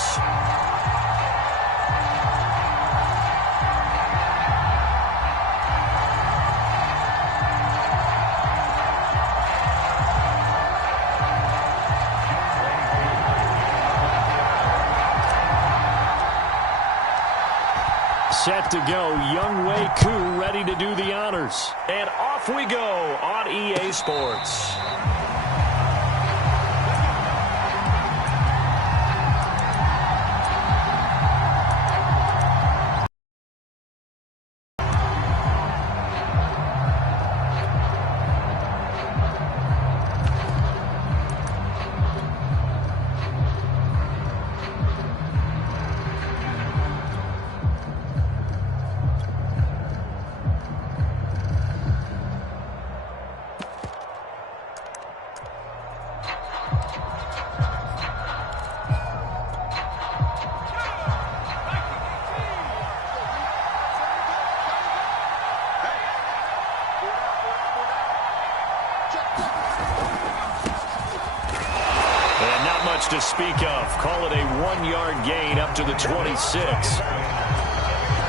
yards. Set to go, Younghoe Koo ready to do the honors. And off we go on EA Sports. To speak of. Call it a 1-yard gain up to the 26.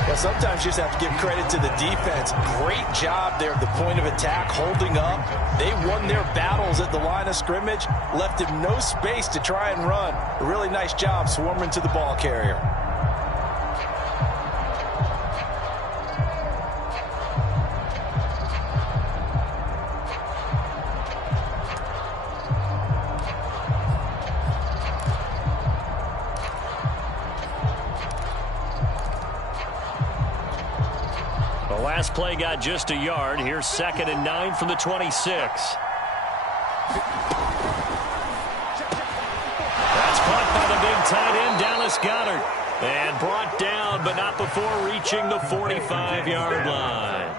Well, sometimes you just have to give credit to the defense. Great job there at the point of attack, holding up. They won their battles at the line of scrimmage, left him no space to try and run. A really nice job swarming to the ball carrier. Last play got just a yard. Here's 2nd and 9 from the 26. That's caught by the big tight end, Dallas Goedert. And brought down, but not before reaching the 45-yard line.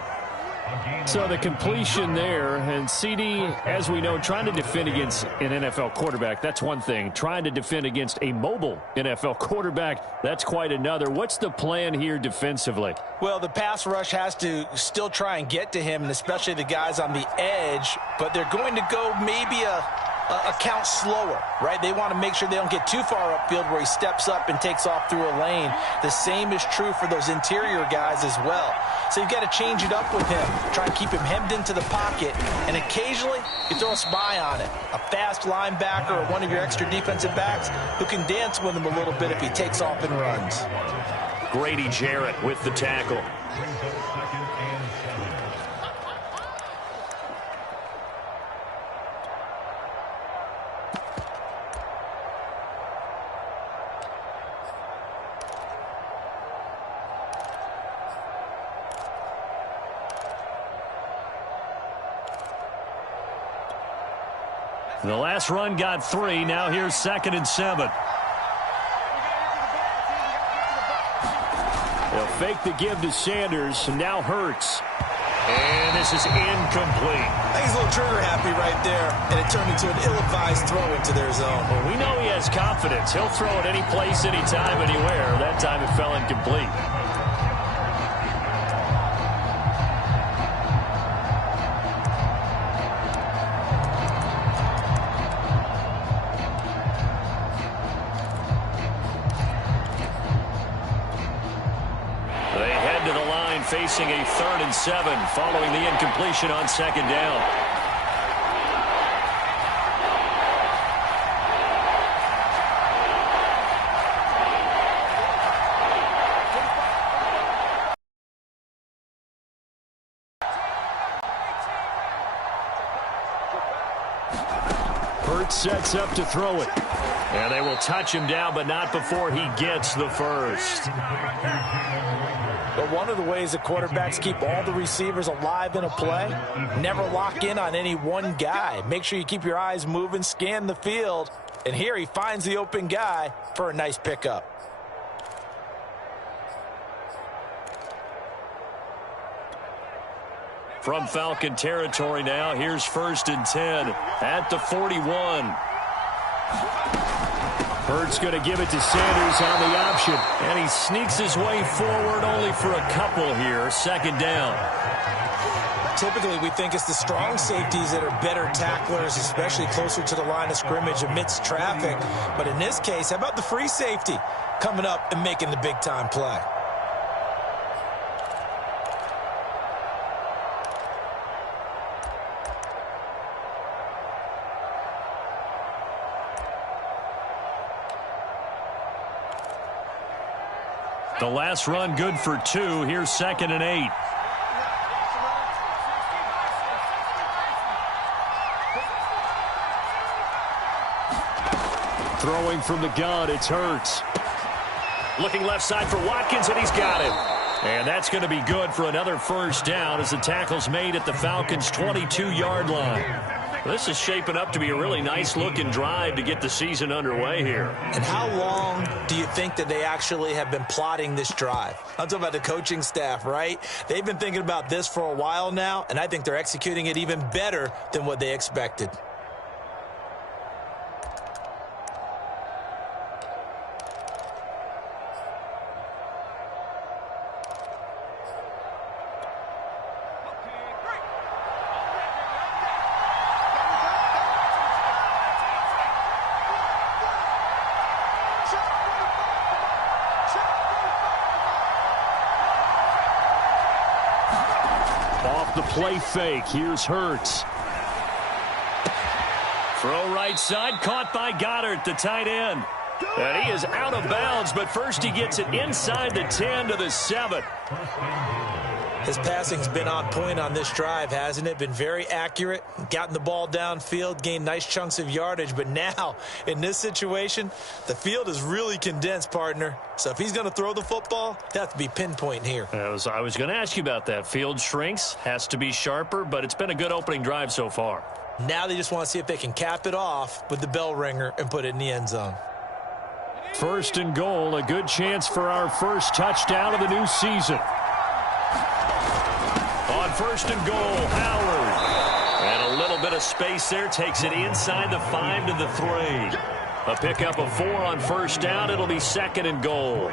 So the completion there, and CD, as we know, trying to defend against an NFL quarterback, that's one thing. Trying to defend against a mobile NFL quarterback, that's quite another. What's the plan here defensively? Well, the pass rush has to still try and get to him, and especially the guys on the edge, but they're going to go maybe a count slower, right? They want to make sure they don't get too far upfield where he steps up and takes off through a lane. The same is true for those interior guys as well. So you've got to change it up with him. Try and keep him hemmed into the pocket, and occasionally you throw a spy on it. A fast linebacker or one of your extra defensive backs who can dance with him a little bit if he takes off and runs. Grady Jarrett with the tackle. The last run got 3. Now here's 2nd and 7. They'll fake the give to Sanders. Now Hurts. And this is incomplete. I think he's a little trigger happy right there, and it turned into an ill-advised throw into their zone. Well, we know he has confidence. He'll throw it any place, anytime, anywhere. That time it fell incomplete. Facing a 3rd and 7 following the incompletion on 2nd down. Hurts sets up to throw it. And they will touch him down, but not before he gets the first. But one of the ways that quarterbacks keep all the receivers alive in a play, never lock in on any one guy. Make sure you keep your eyes moving, scan the field. And here he finds the open guy for a nice pickup. From Falcon territory now, here's 1st and 10 at the 41. Hurts going to give it to Sanders on the option. And he sneaks his way forward only for a couple here. 2nd down. Typically, we think it's the strong safeties that are better tacklers, especially closer to the line of scrimmage amidst traffic. But in this case, how about the free safety coming up and making the big-time play? The last run good for 2. Here's 2nd and 8. Throwing from the gun, it's Hurts. Looking left side for Watkins, and he's got it. And that's going to be good for another first down as the tackle's made at the Falcons' 22-yard line. This is shaping up to be a really nice-looking drive to get the season underway here. And how long do you think that they actually have been plotting this drive? I'm talking about the coaching staff, right? They've been thinking about this for a while now, and I think they're executing it even better than what they expected. Off the play fake, here's Hurts. Throw right side, caught by Goddard, the tight end. And he is out of bounds, but first he gets it inside the 10 to the 7. His passing's been on point on this drive, hasn't it? Been very accurate, gotten the ball downfield, gained nice chunks of yardage. But now, in this situation, the field is really condensed, partner. So if he's going to throw the football, they have to be pinpoint here. I was going to ask you about that. Field shrinks, has to be sharper, but it's been a good opening drive so far. Now they just want to see if they can cap it off with the bell ringer and put it in the end zone. 1st and goal, a good chance for our first touchdown of the new season. On 1st and goal, Howard. And a little bit of space there, takes it inside the 5 to the 3. A pickup of 4 on 1st down. It'll be 2nd and goal.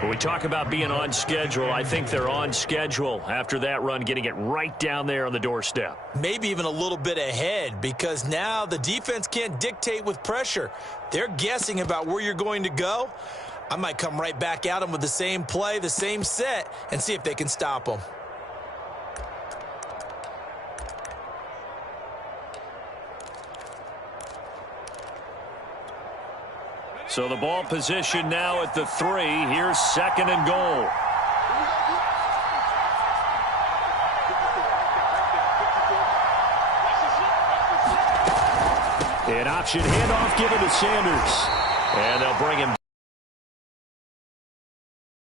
When we talk about being on schedule, I think they're on schedule after that run, getting it right down there on the doorstep. Maybe even a little bit ahead, because now the defense can't dictate with pressure. They're guessing about where you're going to go. I might come right back at them with the same play, the same set, and see if they can stop them. So the ball position now at the 3. Here's 2nd and goal. An option handoff given to Sanders. And they'll bring him.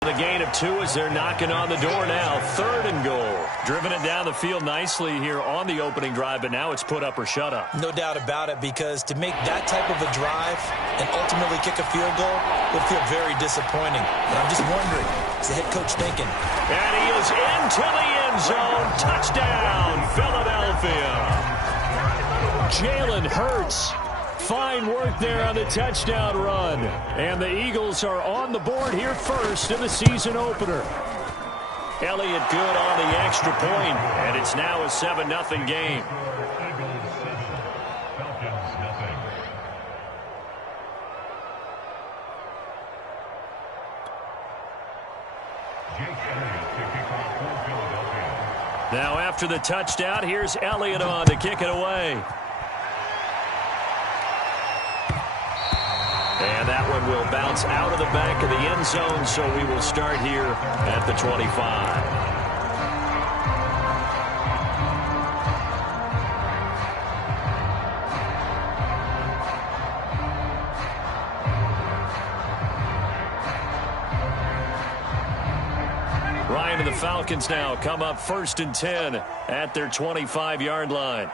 The gain of 2 as they're knocking on the door now. 3rd and goal. Driven it down the field nicely here on the opening drive, but now it's put up or shut up. No doubt about it, because to make that type of a drive and ultimately kick a field goal would feel very disappointing. And I'm just wondering, is the head coach thinking? And he is into the end zone. Touchdown, Philadelphia. Jalen Hurts. Fine work there on the touchdown run. And the Eagles are on the board here first in the season opener. Elliott good on the extra point, and it's now a 7-0 game. Now after the touchdown, here's Elliott on to kick it away. And that one will bounce out of the back of the end zone, so we will start here at the 25. Ryan and the Falcons now come up 1st and 10 at their 25-yard line.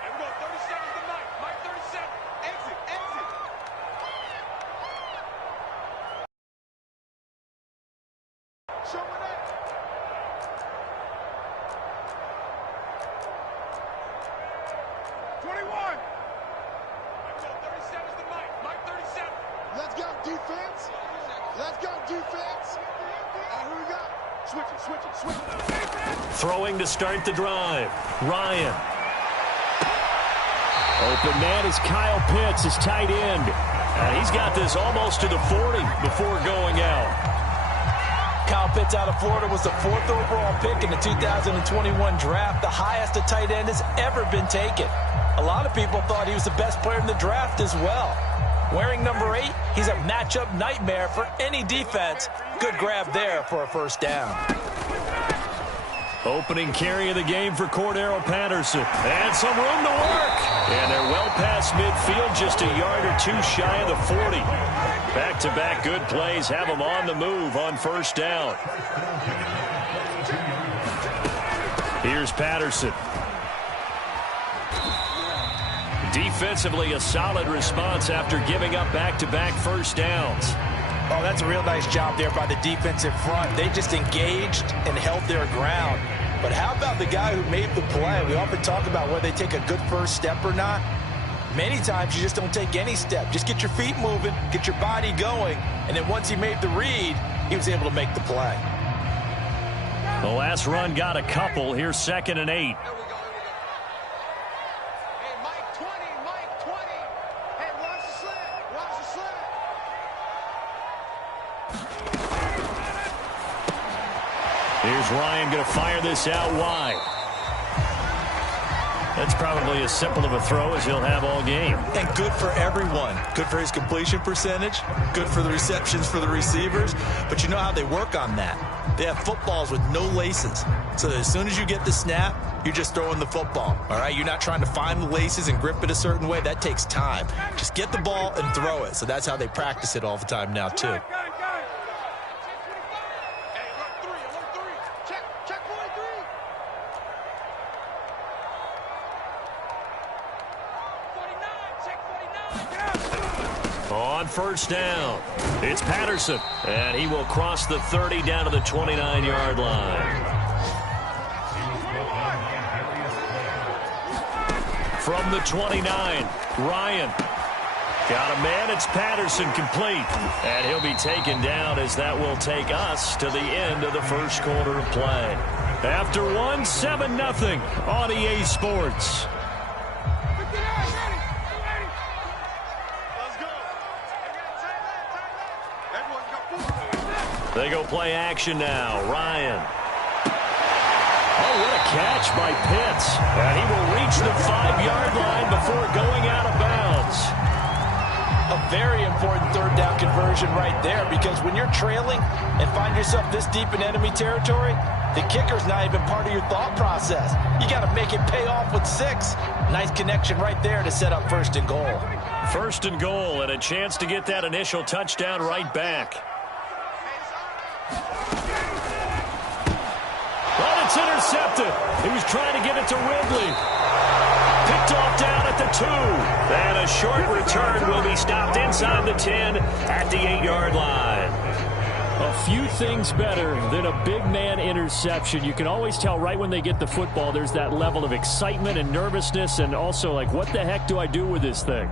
Throwing to start the drive. Ryan. Open man is Kyle Pitts, his tight end. And he's got this almost to the 40 before going out. Kyle Pitts out of Florida was the 4th overall pick in the 2021 draft, the highest a tight end has ever been taken. A lot of people thought he was the best player in the draft as well. Wearing number 8, he's a matchup nightmare for any defense. Good grab there for a first down. Opening carry of the game for Cordero Patterson. And some room to work. And they're well past midfield, just a yard or two shy of the 40. Back-to-back good plays have them on the move on first down. Here's Patterson. Defensively, a solid response after giving up back-to-back first downs. Oh, that's a real nice job there by the defensive front. They just engaged and held their ground. But how about the guy who made the play? We often talk about whether they take a good first step or not. Many times you just don't take any step. Just get your feet moving, get your body going, and then once he made the read, he was able to make the play. The last run got a couple. Here's 2nd and 8. Here's Ryan going to fire this out wide. That's probably as simple of a throw as he'll have all game. And good for everyone. Good for his completion percentage. Good for the receptions for the receivers. But you know how they work on that. They have footballs with no laces. So that as soon as you get the snap, you're just throwing the football. All right? You're not trying to find the laces and grip it a certain way. That takes time. Just get the ball and throw it. So that's how they practice it all the time now, too. On first down, it's Patterson, and he will cross the 30 down to the 29-yard line. From the 29, Ryan. Got a man, it's Patterson complete. And he'll be taken down as that will take us to the end of the first quarter of play. After one, 7-0 on EA Sports. They go play action now. Ryan. Oh, what a catch by Pitts. And he will reach the 5-yard line before going out of bounds. A very important third down conversion right there, because when you're trailing and find yourself this deep in enemy territory, the kicker's not even part of your thought process. You got to make it pay off with 6. Nice connection right there to set up 1st and goal. 1st and goal, and a chance to get that initial touchdown right back. But it's intercepted. He was trying to get it to Ridley. Picked off down at the 2. And a short return will be stopped inside the 10 at the 8-yard line. A few things better than a big man interception. You can always tell right when they get the football, there's that level of excitement and nervousness, and also like, what the heck do I do with this thing?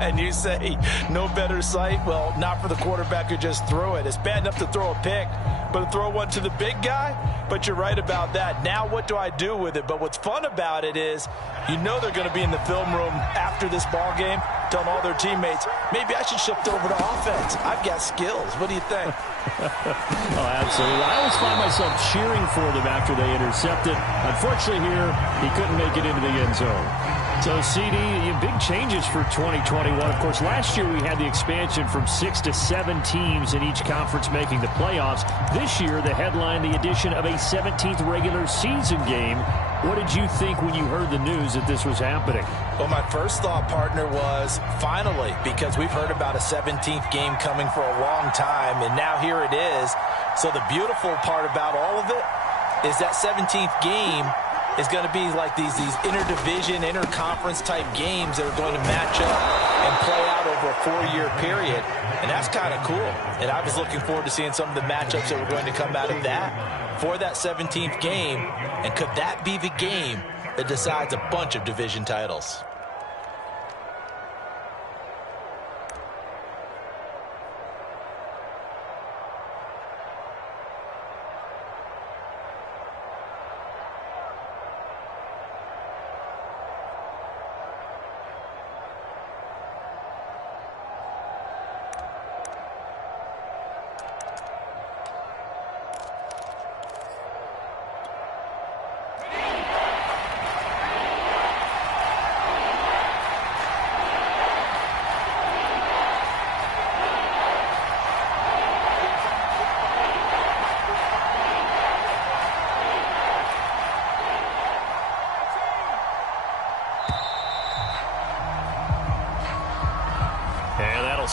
And you say, no better sight? Well, not for the quarterback who just threw it. It's bad enough to throw a pick, but to throw one to the big guy? But you're right about that. Now what do I do with it? But what's fun about it is, you know they're going to be in the film room after this ball game, telling all their teammates, maybe I should shift over to offense. I've got skills. What do you think? Oh, absolutely. I always find myself cheering for them after they intercept it. Unfortunately here, he couldn't make it into the end zone. So, CD, big changes for 2021. Of course, last year we had the expansion from 6 to 7 teams in each conference making the playoffs. This year, the headline, the addition of a 17th regular season game. What did you think when you heard the news that this was happening? Well, my first thought, partner, was finally, because we've heard about a 17th game coming for a long time, and now here it is. So the beautiful part about all of it is that 17th game is going to be like these interdivision, interconference type games that are going to match up and play out over a 4-year period. And that's kind of cool. And I was looking forward to seeing some of the matchups that were going to come out of that for that 17th game. And could that be the game that decides a bunch of division titles?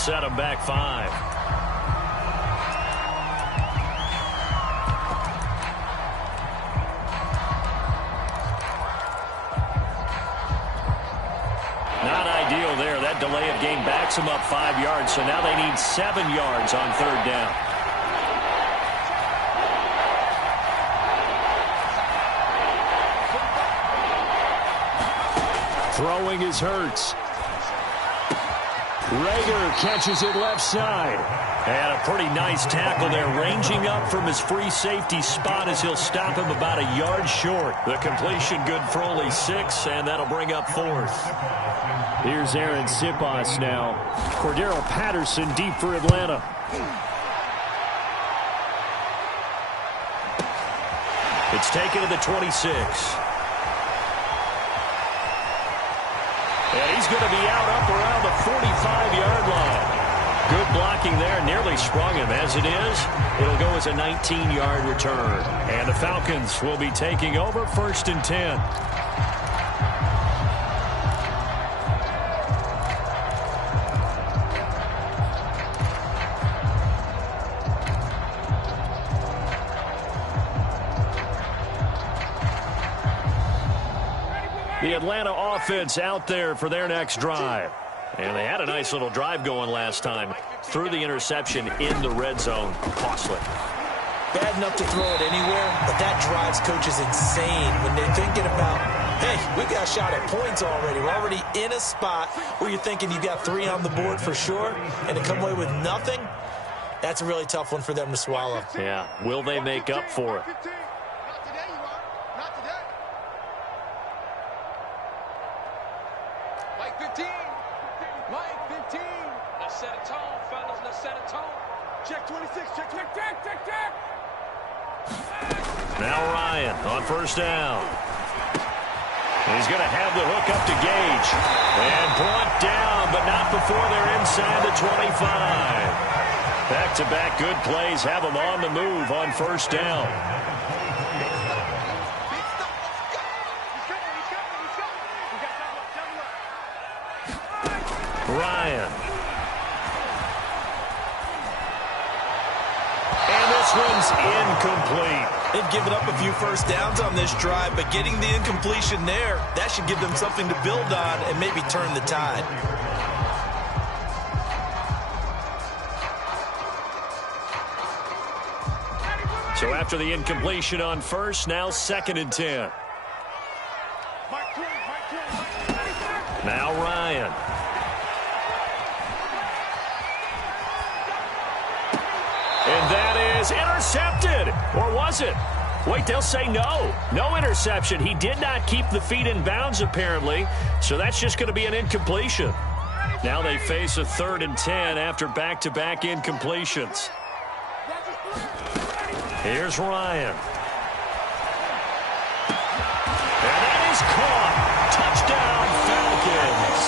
set them back 5. Not ideal there. That delay of game backs them up 5 yards, so now they need 7 yards on 3rd down. Throwing is Hurts. Rager catches it left side. And a pretty nice tackle there, ranging up from his free safety spot as he'll stop him about a yard short. The completion good for only 6, and that'll bring up 4th. Here's Aaron Siposs now. Cordero Patterson deep for Atlanta. It's taken to the 26. And he's going to be out up around the 45-yard line. Good blocking there, nearly sprung him. As it is, it'll go as a 19-yard return. And the Falcons will be taking over 1st and 10. The Atlanta offense out there for their next drive. And they had a nice little drive going last time. Threw the interception in the red zone. Costly. Bad enough to throw it anywhere, but that drives coaches insane when they're thinking about, hey, we got a shot at points already. We're already in a spot where you're thinking you got 3 on the board for sure, and to come away with nothing, that's a really tough one for them to swallow. Yeah, will they make up for it? Now Ryan on 1st down. He's going to have the hook up to Gage. And brought down, but not before they're inside the 25. Back-to-back good plays have them on the move on 1st down. Ryan. And this one's incomplete. They've given up a few first downs on this drive, but getting the incompletion there, that should give them something to build on and maybe turn the tide. So after the incompletion on 1st, now 2nd and 10. Now Ryan. And that is intercepted. Or was it? Wait, they'll say no. No interception. He did not keep the feet in bounds, apparently. So that's just going to be an incompletion. Now they face a 3rd and 10 after back-to-back incompletions. Here's Ryan. And that is caught. Touchdown, Falcons.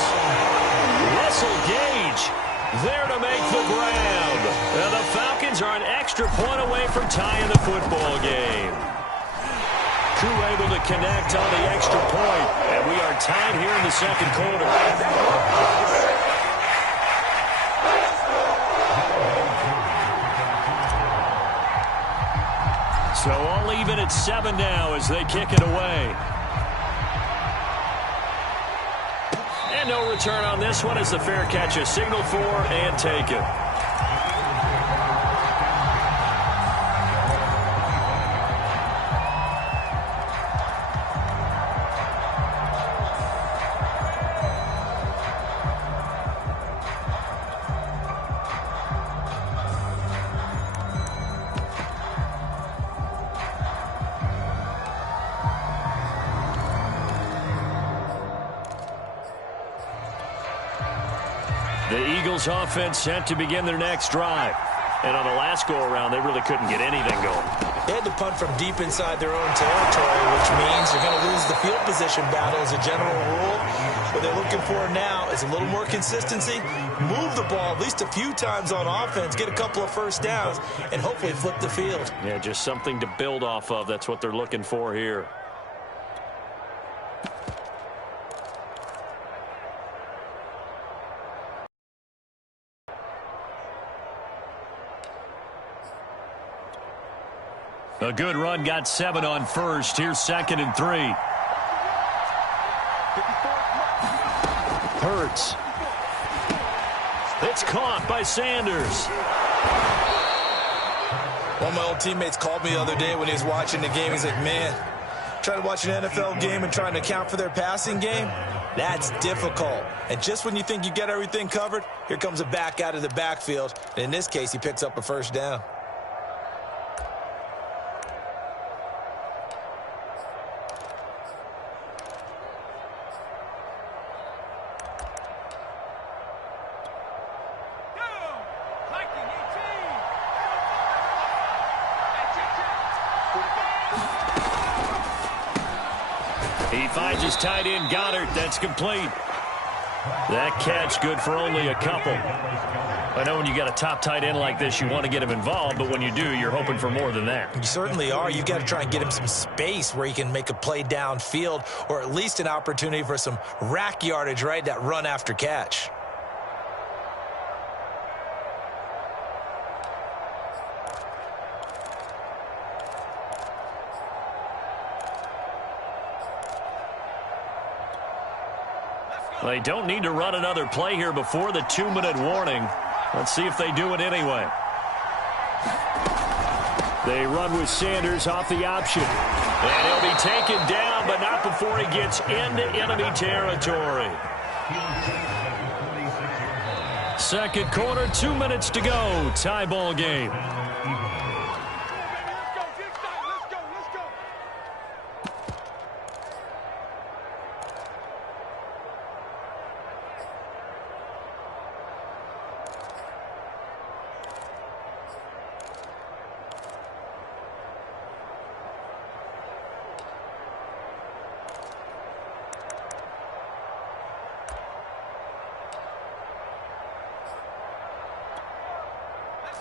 Russell Gage there to make the grab. And the Falcons are an extra point away from tying the football game. Koo able to connect on the extra point. And we are tied here in the 2nd quarter. So all even at 7 now as they kick it away. And no return on this one as the fair catch is signaled for and taken. The Eagles offense set to begin their next drive. And on the last go-around, they really couldn't get anything going. They had to punt from deep inside their own territory, which means you're going to lose the field position battle as a general rule. What they're looking for now is a little more consistency, move the ball at least a few times on offense, get a couple of first downs, and hopefully flip the field. Yeah, just something to build off of. That's what they're looking for here. A good run got 7 on first. Here's 2nd and 3. Hurts. It's caught by Sanders. One of my old teammates called me the other day when he was watching the game. He's like, man, trying to watch an NFL game and trying to account for their passing game, that's difficult. And just when you think you get everything covered, here comes a back out of the backfield. And in this case, he picks up a first down. He finds his tight end, Goddard. That's complete. That catch good for only a couple. I know when you got a top tight end like this, you want to get him involved, but when you do, you're hoping for more than that. You certainly are. You've got to try and get him some space where he can make a play downfield, or at least an opportunity for some rack yardage, right? That run after catch. They don't need to run another play here before the 2-minute warning. Let's see if they do it anyway. They run with Sanders off the option. And he'll be taken down, but not before he gets into enemy territory. Second quarter, 2 minutes to go. Tie ball game.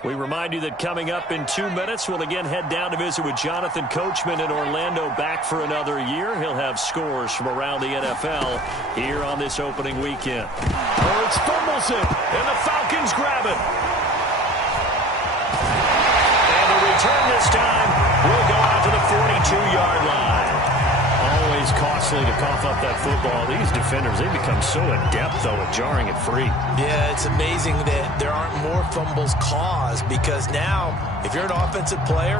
We remind you that coming up in 2 minutes, we'll again head down to visit with Jonathan Coachman in Orlando, back for another year. He'll have scores from around the NFL here on this opening weekend. Hurts fumbles it, and the Falcons grab it. And the return this time will go out to the 42-yard line. Always costly to cough up that football. These defenders, they become so adept, though, at jarring it free. Yeah, it's amazing that there aren't more fumbles caused, because now, if you're an offensive player,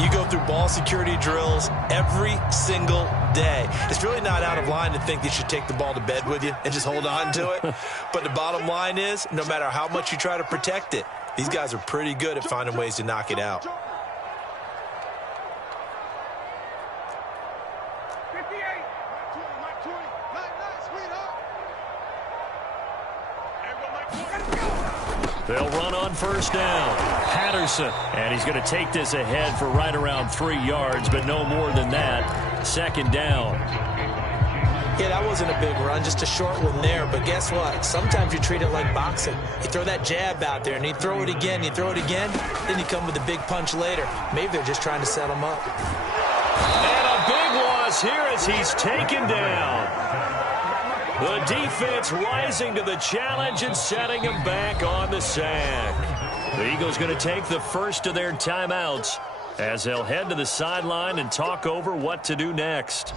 you go through ball security drills every single day. It's really not out of line to think you should take the ball to bed with you and just hold on to it. But the bottom line is, no matter how much you try to protect it, these guys are pretty good at finding ways to knock it out. They'll run on first down. Patterson. And he's going to take this ahead for right around 3 yards, but no more than that. Second down. Yeah, that wasn't a big run, just a short one there. But guess what? Sometimes you treat it like boxing. You throw that jab out there, and you throw it again, you throw it again, then you come with a big punch later. Maybe they're just trying to set him up. And a big loss here as he's taken down. The defense rising to the challenge and setting him back on the sack. The Eagles going to take the first of their timeouts as they'll head to the sideline and talk over what to do next.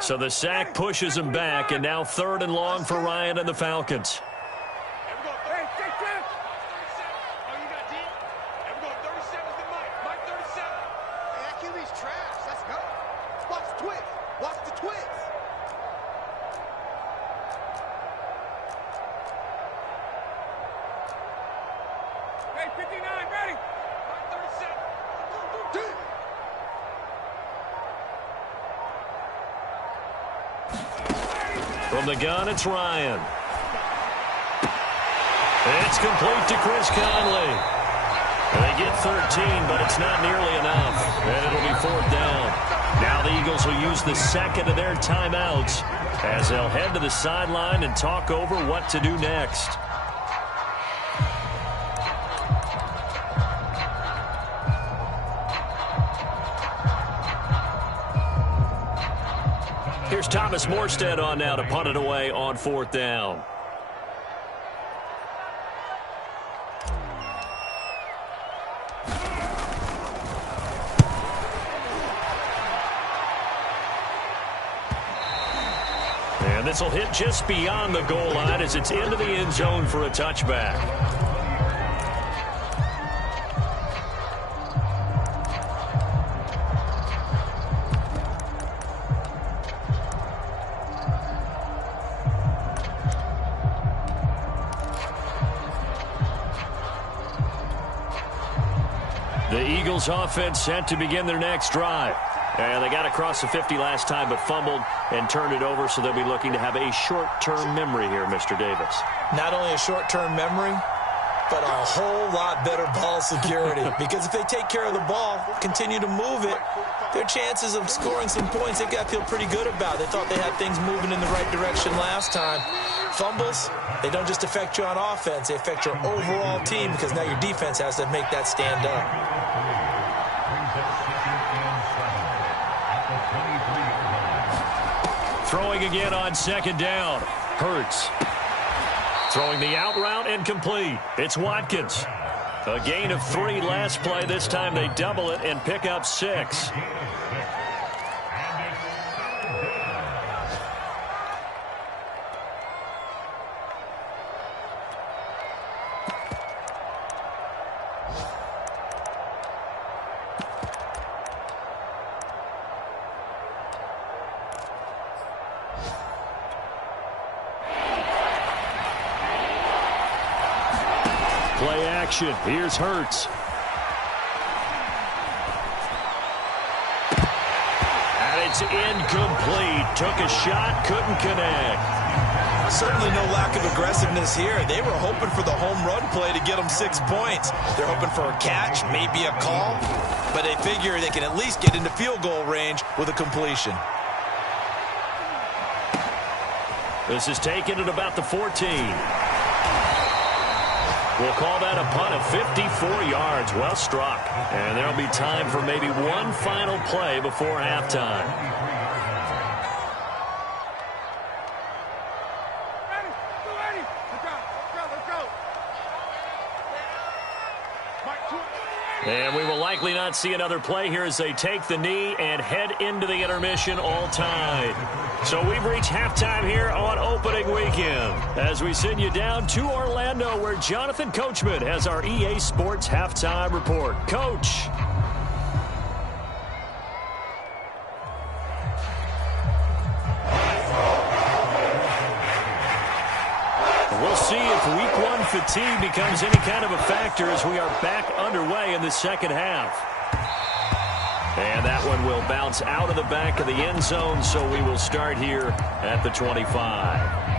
So the sack pushes him back, and now 3rd and long for Ryan and the Falcons. From the gun, it's Ryan. It's complete to Chris Conley. They get 13, but it's not nearly enough. And it'll be 4th down. Now the Eagles will use the second of their timeouts as they'll head to the sideline and talk over what to do next. Here's Thomas Morstead on now to punt it away on 4th down. And this will hit just beyond the goal line as it's into the end zone for a touchback. The Eagles offense set to begin their next drive. And they got across the 50 last time but fumbled and turned it over, so they'll be looking to have a short-term memory here, Mr. Davis. Not only a short-term memory, but a whole lot better ball security. Because if they take care of the ball, continue to move it, their chances of scoring some points, they got to feel pretty good about. They thought they had things moving in the right direction last time. Fumbles, they don't just affect you on offense, they affect your overall team because now your defense has to make that stand up. Throwing again on 2nd down. Hurts. Throwing the out route and complete. It's Watkins. A gain of 3 last play. This time they double it and pick up 6. Play action. Here's Hurts. And it's incomplete. Took a shot, couldn't connect. Certainly no lack of aggressiveness here. They were hoping for the home run play to get them 6 points. They're hoping for a catch, maybe a call, but they figure they can at least get into field goal range with a completion. This is taken at about the 14. We'll call that a punt of 54 yards. Well struck. And there'll be time for maybe one final play before halftime. And we will likely not see another play here as they take the knee and head into the intermission all tied. So we've reached halftime here on opening weekend as we send you down to Orlando where Jonathan Coachman has our EA Sports halftime report. Coach. We'll see if week 1 fatigue becomes any kind of a factor as we are back underway in the second half. And that one will bounce out of the back of the end zone, so we will start here at the 25.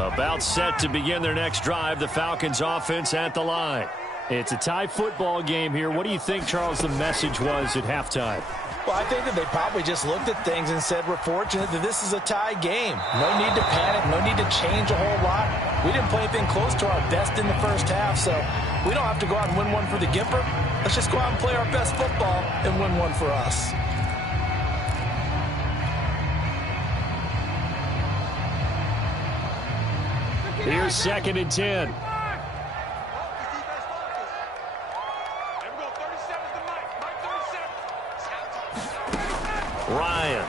About set to begin their next drive. The Falcons offense at the line. It's a tie football game here. What do you think, Charles, the message was at halftime? Well, I think that they probably just looked at things and said, we're fortunate that this is a tie game. No need to panic. No need to change a whole lot. We didn't play anything close to our best in the first half, so we don't have to go out and win one for the Gipper. Let's just go out and play our best football and win one for us. Here's 2nd and 10. Ryan.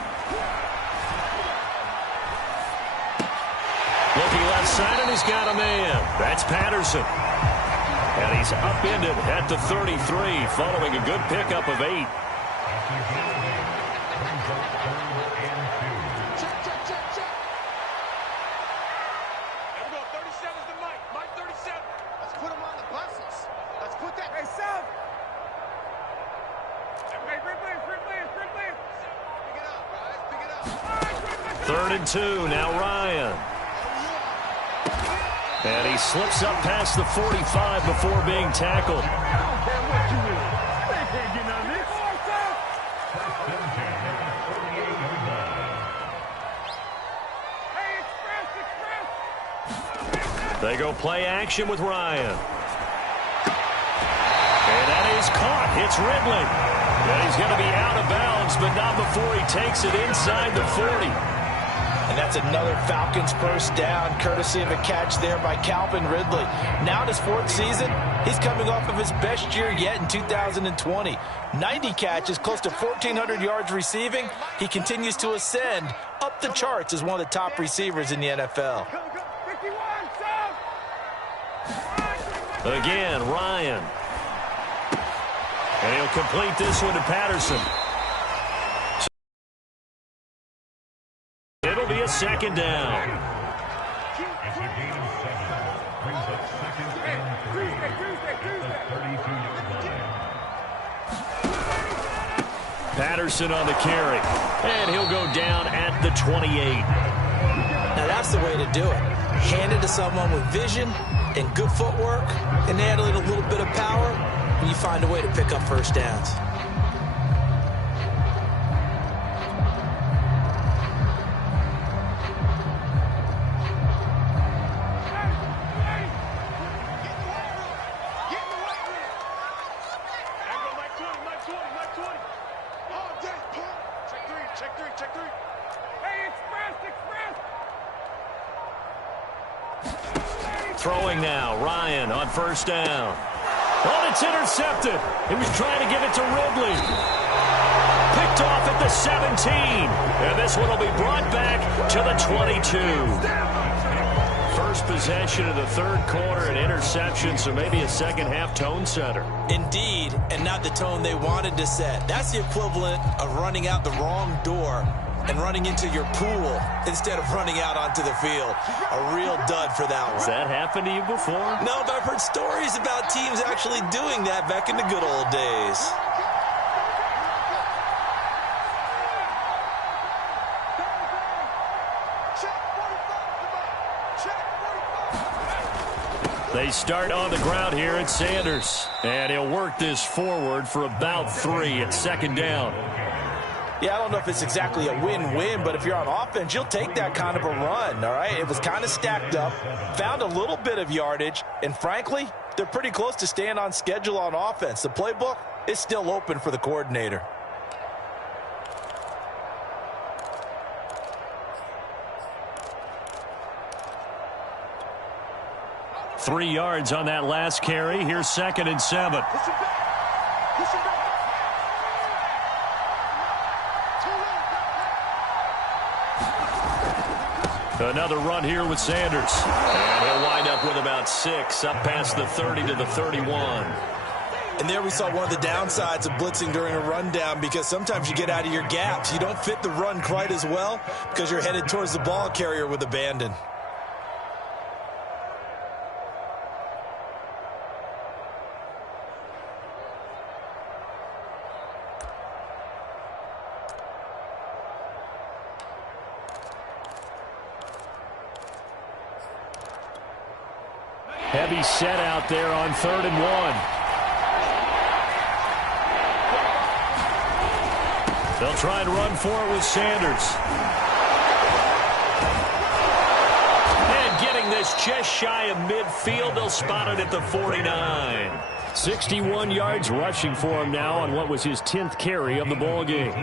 Looking left side, and he's got a man. That's Patterson. And he's upended at the 33 following a good pickup of 8. Third and 2, now Ryan. And he slips up past the 45 before being tackled. They go play action with Ryan. And that is caught. It's Ridley. And he's going to be out of bounds, but not before he takes it inside the 40. And that's another Falcons first down, courtesy of a catch there by Calvin Ridley. Now in his fourth season, he's coming off of his best year yet in 2020. 90 catches, close to 1,400 yards receiving. He continues to ascend up the charts as one of the top receivers in the NFL. Again, Ryan. And he'll complete this one to Patterson. It'll be a second down. Patterson on the carry. And he'll go down at the 28. Now that's the way to do it. Hand it to someone with vision and good footwork, and add a little bit of power, and you find a way to pick up first downs. Throwing now, Ryan on first down. Oh, it's intercepted. He was trying to give it to Ridley. Picked off at the 17. And this one will be brought back to the 22. First possession of the third quarter, an interception, so maybe a second-half tone setter. Indeed, and not the tone they wanted to set. That's the equivalent of running out the wrong door and running into your pool instead of running out onto the field. A real dud for that one. Has that happened to you before? No, but I've heard stories about teams actually doing that back in the good old days. They start on the ground here at Sanders. And he'll work this forward for about 3 at second down. Yeah, I don't know if it's exactly a win-win, but if you're on offense, you'll take that kind of a run, all right? It was kind of stacked up, found a little bit of yardage, and frankly, they're pretty close to staying on schedule on offense. The playbook is still open for the coordinator. Three yards on that last carry. Here's 2nd and 7. Another run here with Sanders. And he'll wind up with about 6, up past the 30 to the 31. And there we saw one of the downsides of blitzing during a rundown, because sometimes you get out of your gaps. You don't fit the run quite as well because you're headed towards the ball carrier with abandon. Heavy set out there on 3rd and 1. They'll try and run for it with Sanders. And getting this just shy of midfield, they'll spot it at the 49. 61 yards rushing for him now on what was his 10th carry of the ball game.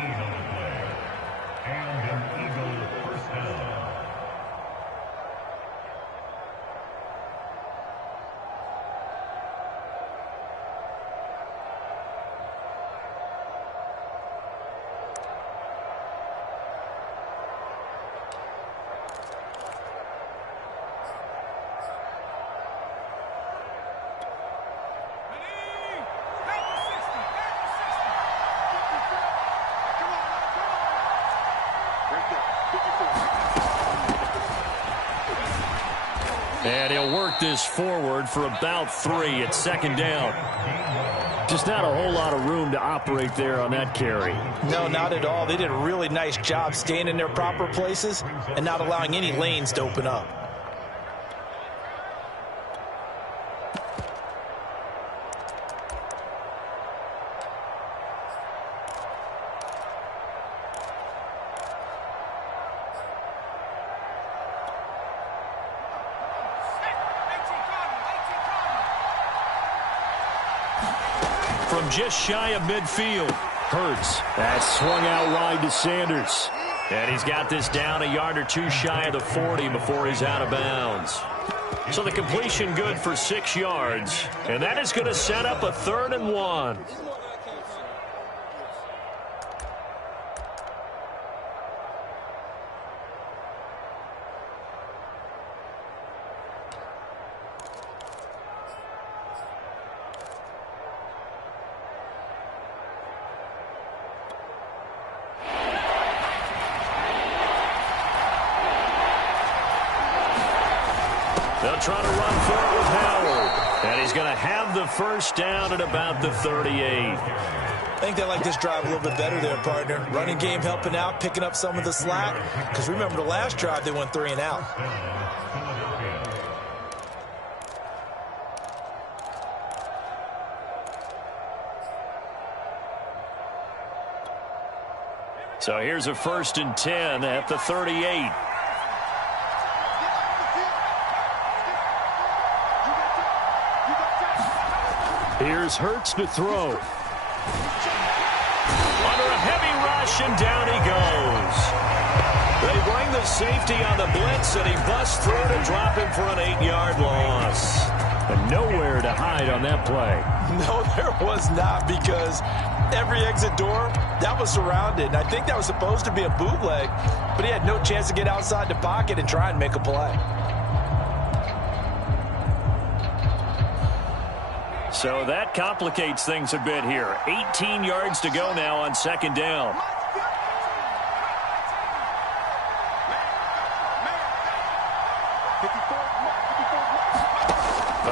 And he'll work this forward for about 3 at second down. Just not a whole lot of room to operate there on that carry. No, not at all. They did a really nice job staying in their proper places and not allowing any lanes to open up. from just shy of midfield. Hurts. That swung out wide to Sanders. And he's got this down a yard or two shy of the 40 before he's out of bounds. So the completion good for 6 yards. And that is going to set up a 3rd and 1. They'll try to run for it with Howard. And he's going to have the first down at about the 38. I think they like this drive a little bit better there, partner. Running game helping out, picking up some of the slack. Because remember the last drive, they went 3 and out. So here's a 1st and 10 at the 38. Here's Hurts to throw. Under a heavy rush, and down he goes. They bring the safety on the blitz, and he busts through to drop him for an 8-yard loss. And nowhere to hide on that play. No, there was not, because every exit door, that was surrounded. And I think that was supposed to be a bootleg, but he had no chance to get outside the pocket and try and make a play. So that complicates things a bit here. 18 yards to go now on 2nd down.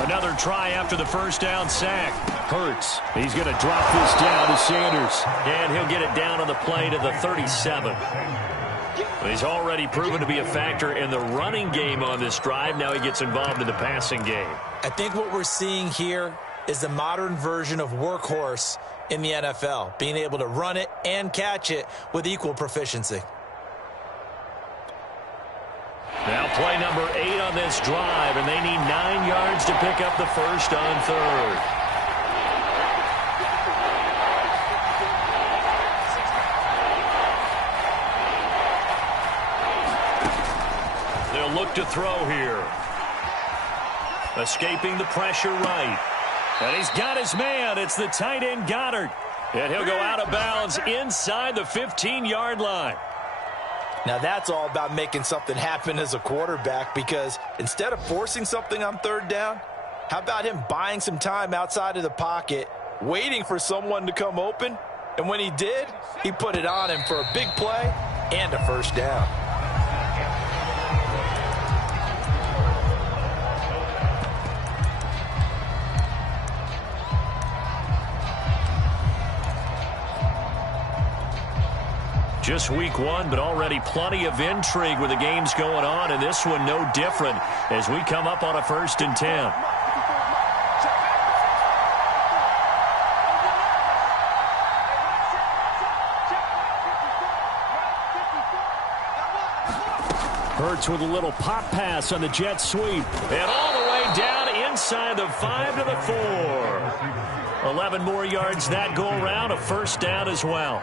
Another try after the 1st down sack. Hurts. He's going to drop this down to Sanders. And he'll get it down on the play to the 37. He's already proven to be a factor in the running game on this drive. Now he gets involved in the passing game. I think what we're seeing here is the modern version of workhorse in the NFL, being able to run it and catch it with equal proficiency. Now play number 8 on this drive, and they need 9 yards to pick up the first on 3rd. They'll look to throw here. Escaping the pressure right. And he's got his man. It's the tight end Goddard. And he'll go out of bounds inside the 15-yard line. Now that's all about making something happen as a quarterback, because instead of forcing something on 3rd down, how about him buying some time outside of the pocket, waiting for someone to come open, and when he did, he put it on him for a big play and a 1st down. Just week 1, but already plenty of intrigue with the games going on, and this one no different as we come up on a 1st and 10. Hurts with a little pop pass on the jet sweep. And all the way down inside the 5 to the 4. 11 more yards that go around, a 1st down as well.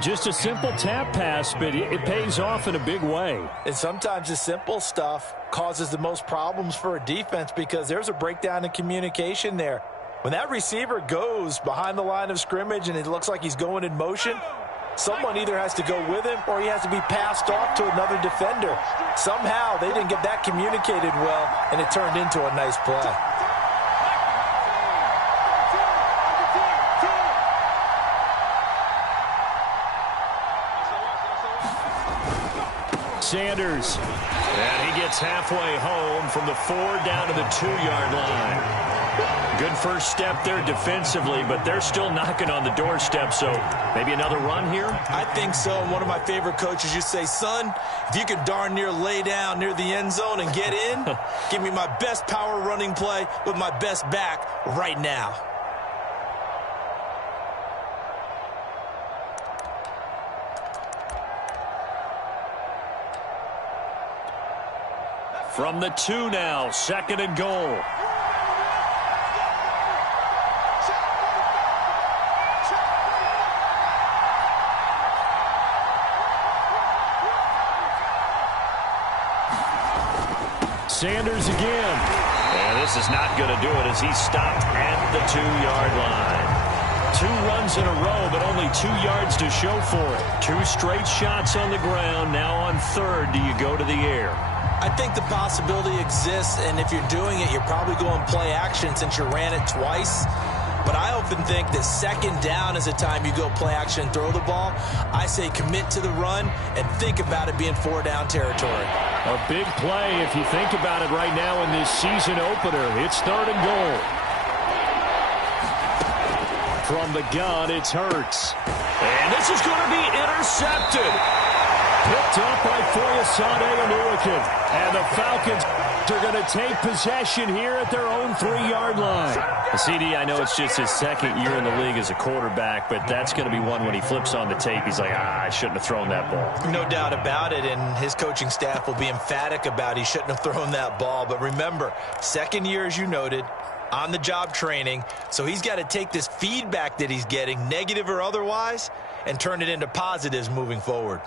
Just a simple tap pass, but it pays off in a big way. And sometimes the simple stuff causes the most problems for a defense, because there's a breakdown in communication there. When that receiver goes behind the line of scrimmage and it looks like he's going in motion, someone either has to go with him or he has to be passed off to another defender. Somehow they didn't get that communicated well, and it turned into a nice play. Sanders. And he gets halfway home from the 4 down to the 2-yard line. Good first step there defensively, but they're still knocking on the doorstep, so maybe another run here? I think so. And one of my favorite coaches used to say, son, if you can darn near lay down near the end zone and get in, give me my best power running play with my best back right now. From the 2 now, 2nd and goal. Sanders again. And this is not going to do it as he's stopped at the 2-yard line. 2 runs in a row, but only 2 yards to show for it. 2 straight shots on the ground. Now on third, do you go to the air? I think the possibility exists, and if you're doing it, you're probably going play action since you ran it twice. But I often think that second down is a time you go play action and throw the ball. I say commit to the run and think about it being 4-down territory. A big play if you think about it right now in this season opener. It's 3rd and goal. From the gun, it's Hurts. And this is going to be intercepted. Picked up by Foyesade and Urican. And the Falcons are going to take possession here at their own 3-yard line. CD, I know it's just his 2nd year in the league as a quarterback, but that's going to be one when he flips on the tape, he's like, I shouldn't have thrown that ball. No doubt about it, and his coaching staff will be emphatic about he shouldn't have thrown that ball. But remember, 2nd year, as you noted, on-the-job training, so he's got to take this feedback that he's getting, negative or otherwise, and turn it into positives moving forward.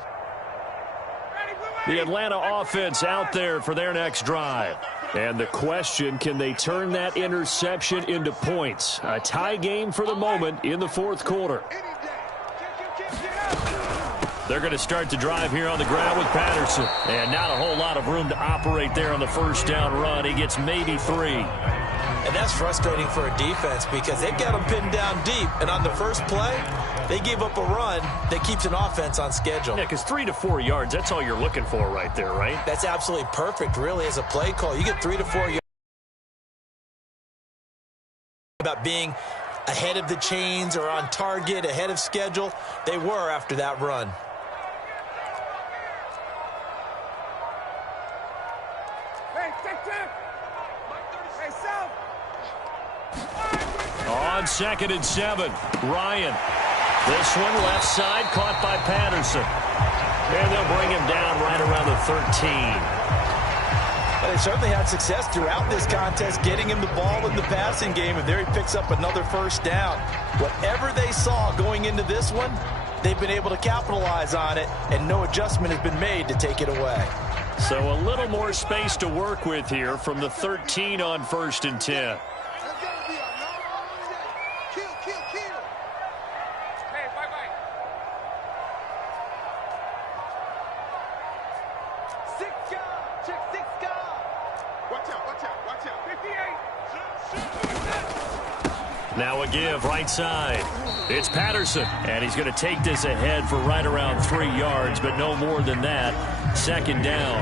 The Atlanta offense out there for their next drive. And the question, can they turn that interception into points? A tie game for the moment in the 4th quarter. They're going to start the drive here on the ground with Patterson. And not a whole lot of room to operate there on the 1st down run. He gets maybe 3. And that's frustrating for a defense because they've got them pinned down deep. And on the first play, they gave up a run that keeps an offense on schedule. Yeah, because 3 to 4 yards, that's all you're looking for right there, right? That's absolutely perfect, really, as a play call. You get 3 to 4 yards. About being ahead of the chains or on target, ahead of schedule. They were after that run. On 2nd and 7, Ryan. This one left side caught by Patterson. And they'll bring him down right around the 13. Well, they certainly had success throughout this contest getting him the ball in the passing game, and there he picks up another 1st down. Whatever they saw going into this one, they've been able to capitalize on it, and no adjustment has been made to take it away. So a little more space to work with here from the 13 on 1st and 10. Now a give right side. It's Patterson, and he's going to take this ahead for right around 3 yards, but no more than that. 2nd down.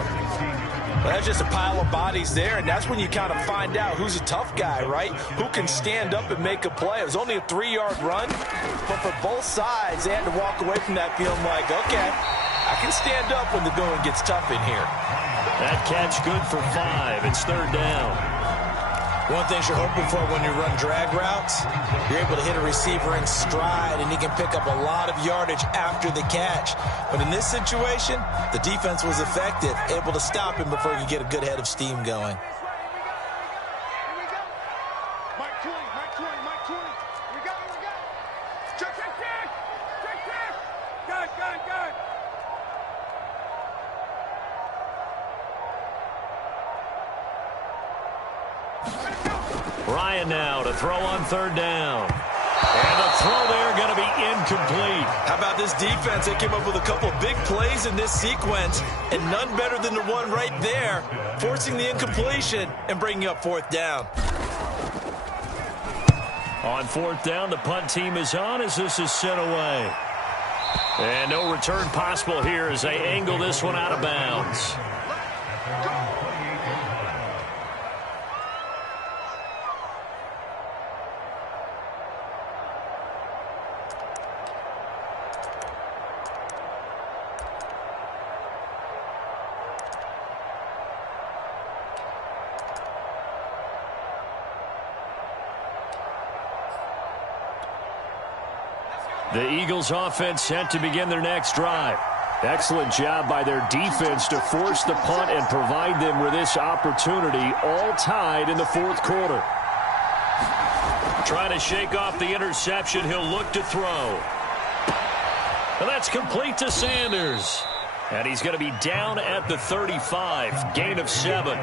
Well, that's just a pile of bodies there, and that's when you kind of find out who's a tough guy, right? Who can stand up and make a play. It was only a 3-yard run, but for both sides, they had to walk away from that feeling like, okay, I can stand up when the going gets tough in here. That catch good for 5. It's 3rd down. One thing you're hoping for when you run drag routes, you're able to hit a receiver in stride, and he can pick up a lot of yardage after the catch. But in this situation, the defense was effective, able to stop him before he could get a good head of steam going. Ryan now to throw on 3rd down. And the throw there going to be incomplete. How about this defense? They came up with a couple of big plays in this sequence, and none better than the one right there, forcing the incompletion and bringing up 4th down. On 4th down, the punt team is on as this is sent away. And no return possible here as they angle this one out of bounds. The Eagles offense set to begin their next drive. Excellent job by their defense to force the punt and provide them with this opportunity, all tied in the 4th quarter. Trying to shake off the interception. He'll look to throw. And that's complete to Sanders. And he's going to be down at the 35, gain of 7.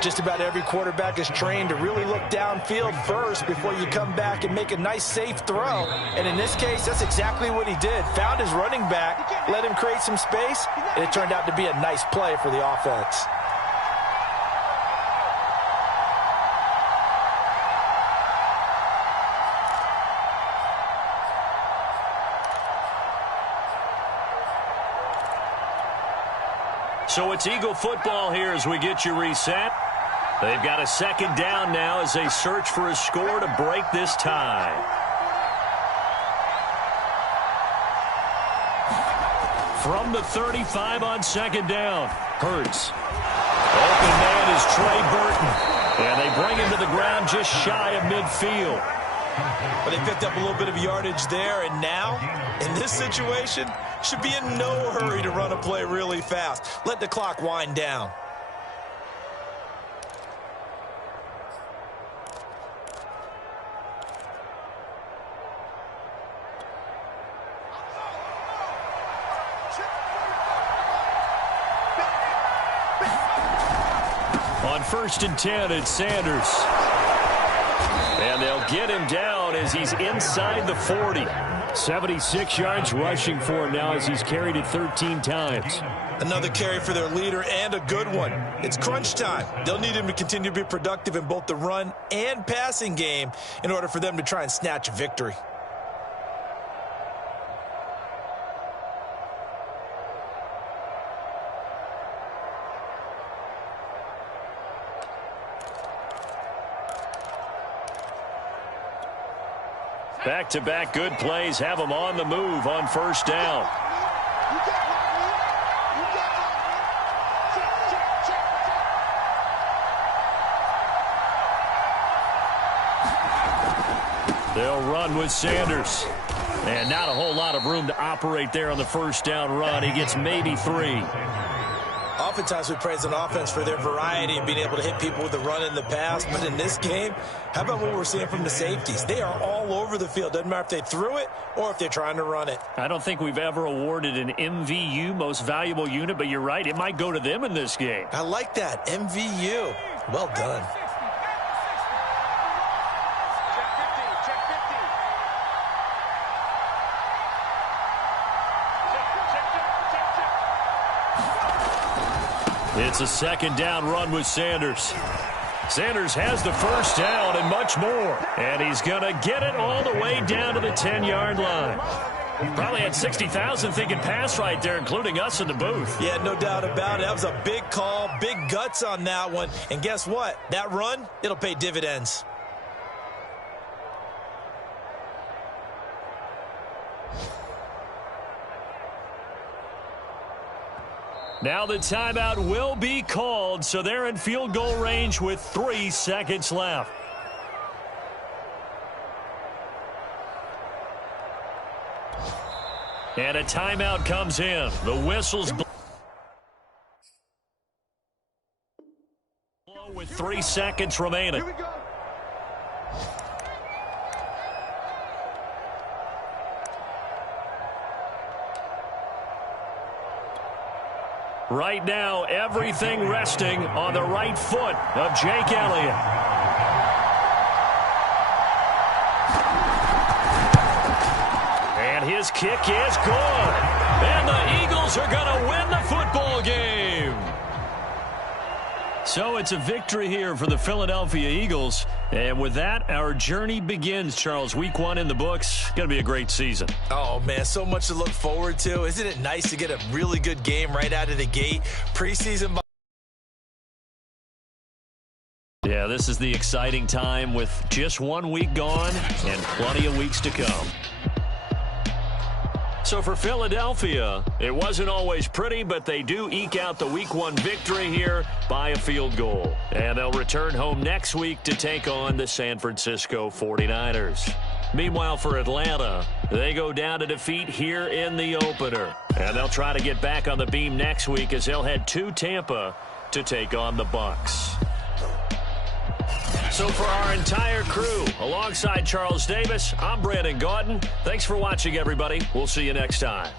Just about every quarterback is trained to really look downfield first before you come back and make a nice, safe throw. And in this case, that's exactly what he did. Found his running back, let him create some space, and it turned out to be a nice play for the offense. So it's Eagle football here as we get you reset. They've got a second down now as they search for a score to break this tie. From the 35 on second down, Hurts. Open man is Trey Burton. And they bring him to the ground just shy of midfield. But they picked up a little bit of yardage there, and now, in this situation, should be in no hurry to run a play really fast. Let the clock wind down. On 1st and 10, it's Sanders. And they'll get him down as he's inside the 40. 76 yards rushing for him now as he's carried it 13 times. Another carry for their leader, and a good one. It's crunch time. They'll need him to continue to be productive in both the run and passing game in order for them to try and snatch a victory. Back-to-back good plays have them on the move on 1st down. They'll run with Sanders. And not a whole lot of room to operate there on the 1st down run. He gets maybe 3. Oftentimes we praise an offense for their variety and being able to hit people with the run in the pass. But in this game, how about what we're seeing from the safeties? They are all over the field. Doesn't matter if they threw it or if they're trying to run it. I don't think we've ever awarded an MVU, most valuable unit, but you're right. It might go to them in this game. I like that. MVU. Well done. It's a 2nd down run with Sanders. Sanders has the 1st down and much more. And he's going to get it all the way down to the 10-yard line. Probably had 60,000 thinking pass right there, including us in the booth. Yeah, no doubt about it. That was a big call, big guts on that one. And guess what? That run, it'll pay dividends. Now the timeout will be called, so they're in field goal range with 3 seconds left. And a timeout comes in. The whistle's blown with 3 seconds remaining. Here we go. Right now, everything resting on the right foot of Jake Elliott. And his kick is good. And the Eagles are going to win the football game. So it's a victory here for the Philadelphia Eagles. And with that, our journey begins, Charles. Week 1 in the books. Going to be a great season. Oh, man, so much to look forward to. Isn't it nice to get a really good game right out of the gate? Preseason. Yeah, this is the exciting time with just 1 week gone and plenty of weeks to come. So for Philadelphia, it wasn't always pretty, but they do eke out the Week 1 victory here by a field goal. And they'll return home next week to take on the San Francisco 49ers. Meanwhile, for Atlanta, they go down to defeat here in the opener. And they'll try to get back on the beam next week as they'll head to Tampa to take on the Bucs. So for our entire crew, alongside Charles Davis, I'm Brandon Gaudin. Thanks for watching, everybody. We'll see you next time.